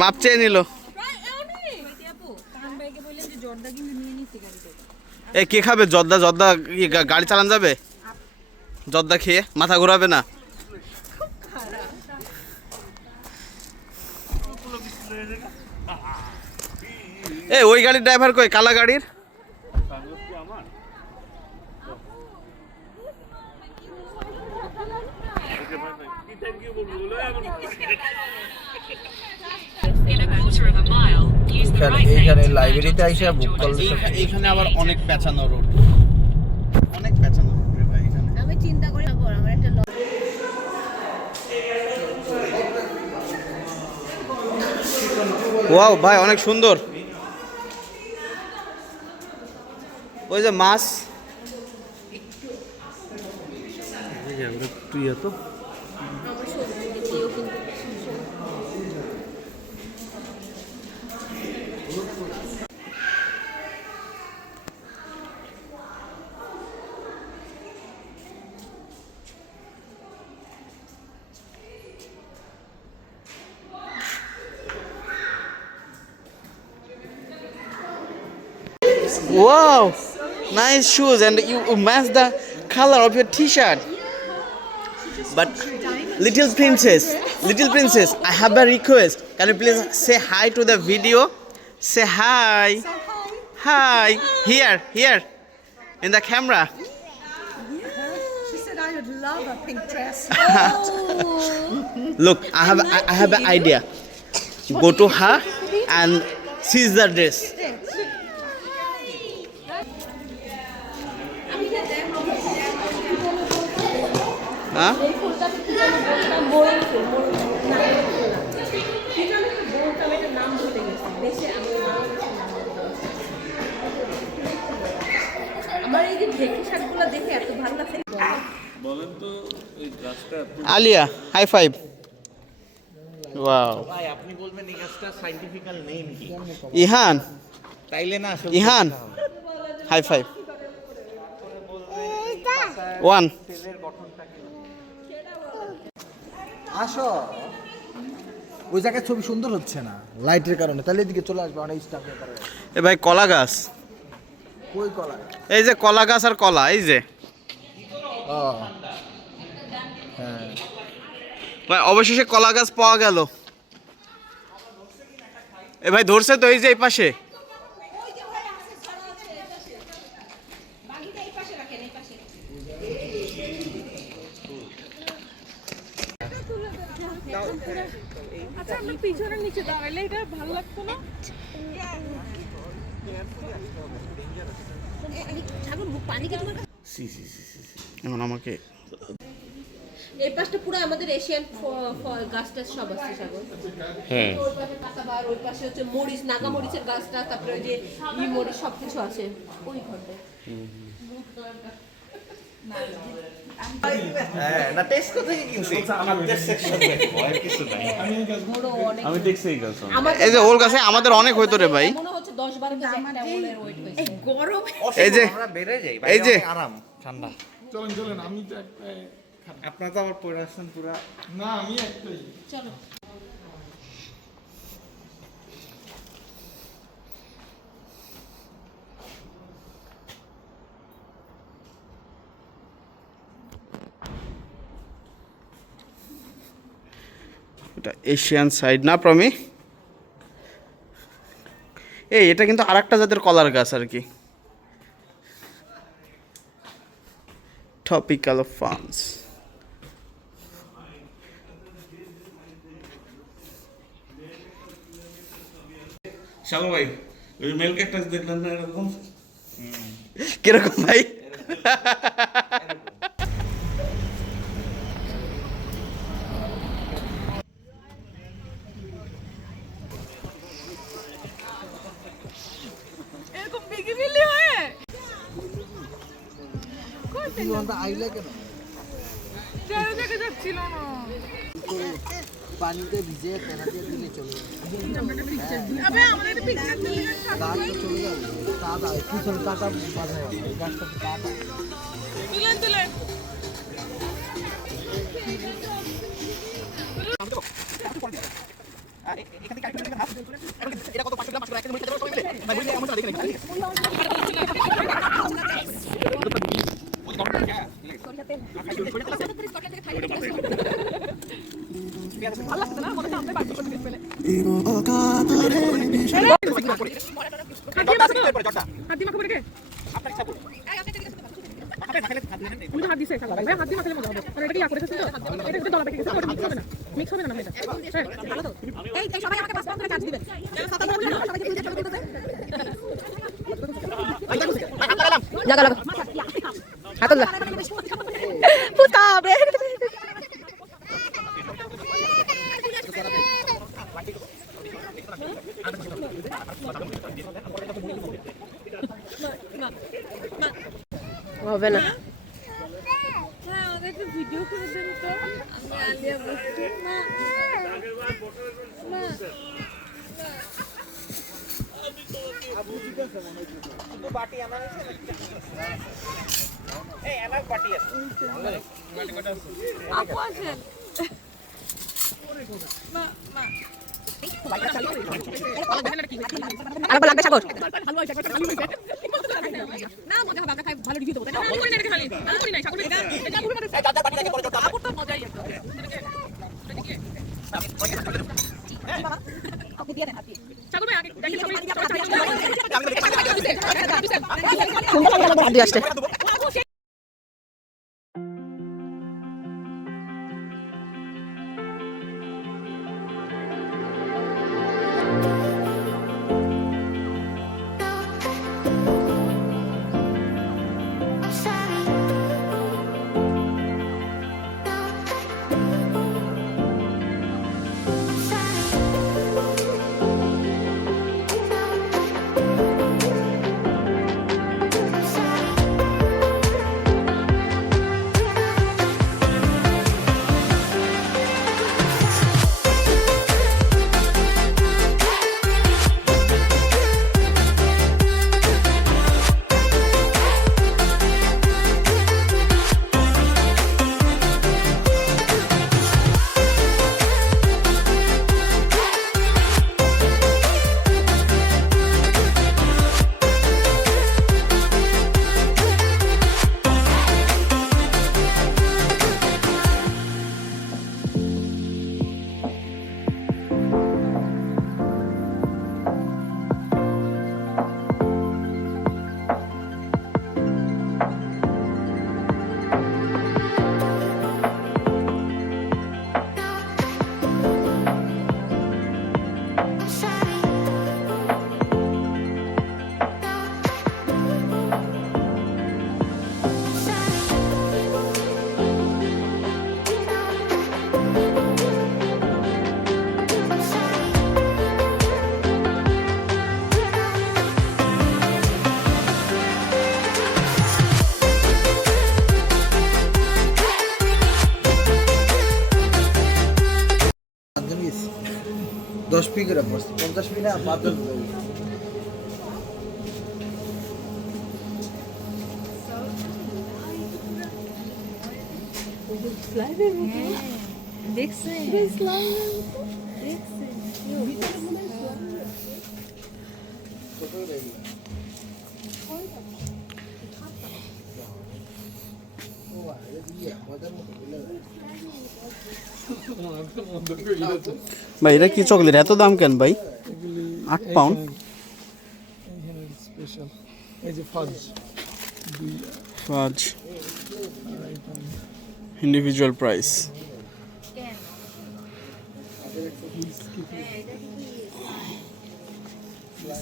মাপ চেয়ে নিল। এ কে খাবে জর্দা? জর্দা গাড়ি চালান যাবে? জর্দা খেয়ে মাথা ঘোরাবে না? এ ওই গাড়ির ড্রাইভার কই? কালা গাড়ির এইখানে লাইব্রেরিতে আইসা বুক করলে এইখানে আবার অনেক পেঁচানো রোড, অনেক পেঁচানো রোড রে ভাই এখানে। আমি চিন্তা করি আমার একটা ওয়াও ভাই অনেক সুন্দর। ওই যে মাছ তুই এত wow, nice shoes and you match the color of your t-shirt. But little princess, I have a request. Can you please say hi to the video? Say hi. Hi. Here. In the camera. She said I would love a pink dress. Look, I have an idea. Go to her and seize the dress. Huh? Alia high five. Wow ভাই আপনি বলবেন এই গাছটা scientifical name কি? ইহান তাইলে না Ihan high five. One আসো ওই জায়গায় ছবি সুন্দর হচ্ছে না লাইটের কারণে, তাহলে এদিকে চলে আসবে অনেক স্টাফ ব্যাপারে। এ ভাই কলা গাছ, কই কলা? এই যে কলা গাছ আর কলা, এই যে ও হ্যাঁ ভাই অবশেষে কলা গাছ পাওয়া গেল। এ ভাই ধরছে তো, এই যে এই পাশে। আচ্ছা আমরা পিছনের নিচে দাঁড়াইলে এটা ভালো লাগতো না? এখন আমাকে এই পাশটা পুরো আমাদের এশিয়ান গাছটা সব আছে সাগর। হ্যাঁ ওই পাশে পাতাবাহার, ওই পাশে হচ্ছে মরিচ, নাগা মরিচের গাছটা, তারপরে ওই যে ই মরিচ সবকিছু আছে ওই ঘরটায়। হ্যাঁ না টেস্ট কোথায় কিনছি? আমাদের সেকশন দেখো আর কিছু নাই। আমি দেখছি এই গাছ, এই যে ওর কাছে আমাদের অনেক হইতো রে ভাই। মনে হচ্ছে 10-12 কেজি একটা ওলের ওয়েট হইছে। এই গরমে এই যে আমরা বেড়ে যাই এই যে আরাম ঠান্ডা। চলেন আমি তো একটাই আপনারা তো আবার পড়ে আসছেন পুরা। না আমি একটাই। চলো এটা এশিয়ান সাইড না প্রমি? এই এটা কিন্তু আরেকটা জাতের কলার গাছ আর কি। Topical farms. শামু ভাই ওই মেল ক্যাকটাস দেখলেন না এরকম? কিরকম ভাই? এরকম বিগি বিলি হয় আইলে কেন? চারো দেখা যাচ্ছিল না। পানিতে ভিজে তেনা দিয়ে দিলে চলে যাবে। আবে আমাদের একটা পিকচার দিলে গাছ তো চলে যাবে। কাদা পিছন কাটা বাঁধা হবে। এই গাছটা তো কাদা। তুলেন এটা কত 500 গ্রাম 500 গ্রাম মুড়ি খেতে সবাই মিলে ভাই মুড়ি এমন দেখে নাকি হাতি মাখাবো রেখে উনি হাত দিছে শালা ভাই হাত দিয়ে মাখালে মজা হবে কারণ এটা কি করে খেতে এটা একটু দলা পেকে গেছে ওটা মিক্স হবে না এটা ভালো তো এই সবাই আমাকে 5 করে চার্জ দিবেন সাতা বন্ধু সবাইকে পুজো করে দিতে লাগা লাগা হাত লাগা পুতা বে হবে না আমাদের ভিডিও করে দেন তো আমি আলিয়া বসছি মা আবু ঠিক আছে মনে হয় তো বাটি আনা হয়েছে এই আমার বাটি আছে বাটি কটা আছে আপু আসেন মা মা আরেকবার লাগবে সাগর না মজা হবে আমরা খাই ভালো রিভিউ দেবো তাই না আমি করি না এটা খালি আমি করি না সাগর এটা পুরো মানে এই দাদা বাটি থেকে পরে জোরটা আপুর তো মজাই একটা আপনি দিয়ে দেন আপনি সাগর ভাই আগে দেখেন সবাই দিয়ে আসছে দশ পি করে 50 পি না 5 জন ভাই এটা কি চকলেট এত দাম কেন ভাই 8 পাউন্ড স্পেশাল এই যে ফাজ ফাজ ইন্ডিভিজুয়াল প্রাইস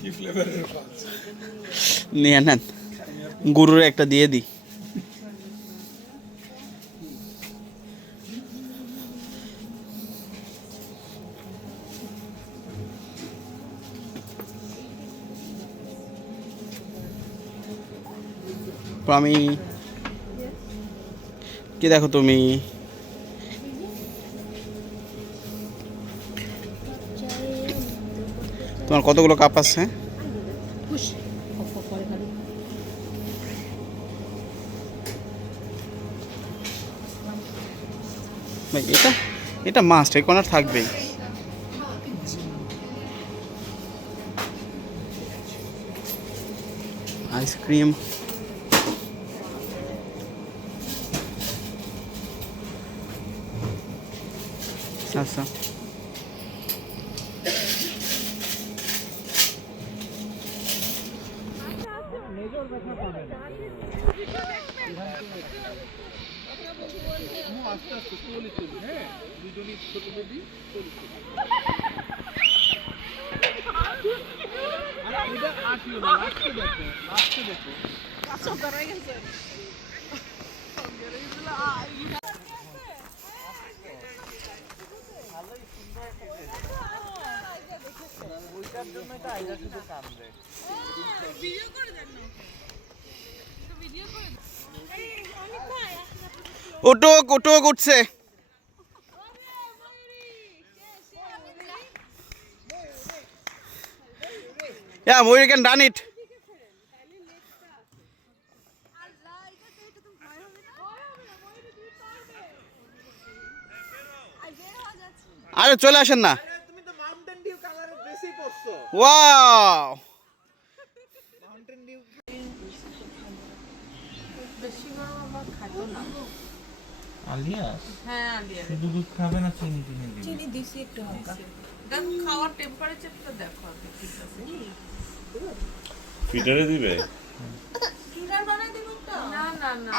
কি ফ্লেভারের ফাজ নিয়ে নেন গরুর একটা দিয়ে দিই আমি কি দেখো তুমি তোমার কতগুলো কাপ আছে ভাই এটা এটা মাস্ট এই কর্নার থাকবেই Ice cream. Salsa. উঠুক উঠুক উঠছে Yeah, Moira can done it. আরে চলে আসেন না তুমি তো মাউন্টেন ডিউ কালারের ড্রেসই পরছো ওয়াও মাউন্টেন ডিউ বেশি গরম আবার খাইও না। আলিয়া হ্যাঁ আলিয়া শুধু দুধ খাবে না চিনি চিনি দিবে চিনি দিছি একটু হালকা। দেখ খাওয়ার টেম্পারেচারটা দেখো আগে ঠিক আছে। ফিটারে দিবে কিরার বানাই দেব তো? না না না।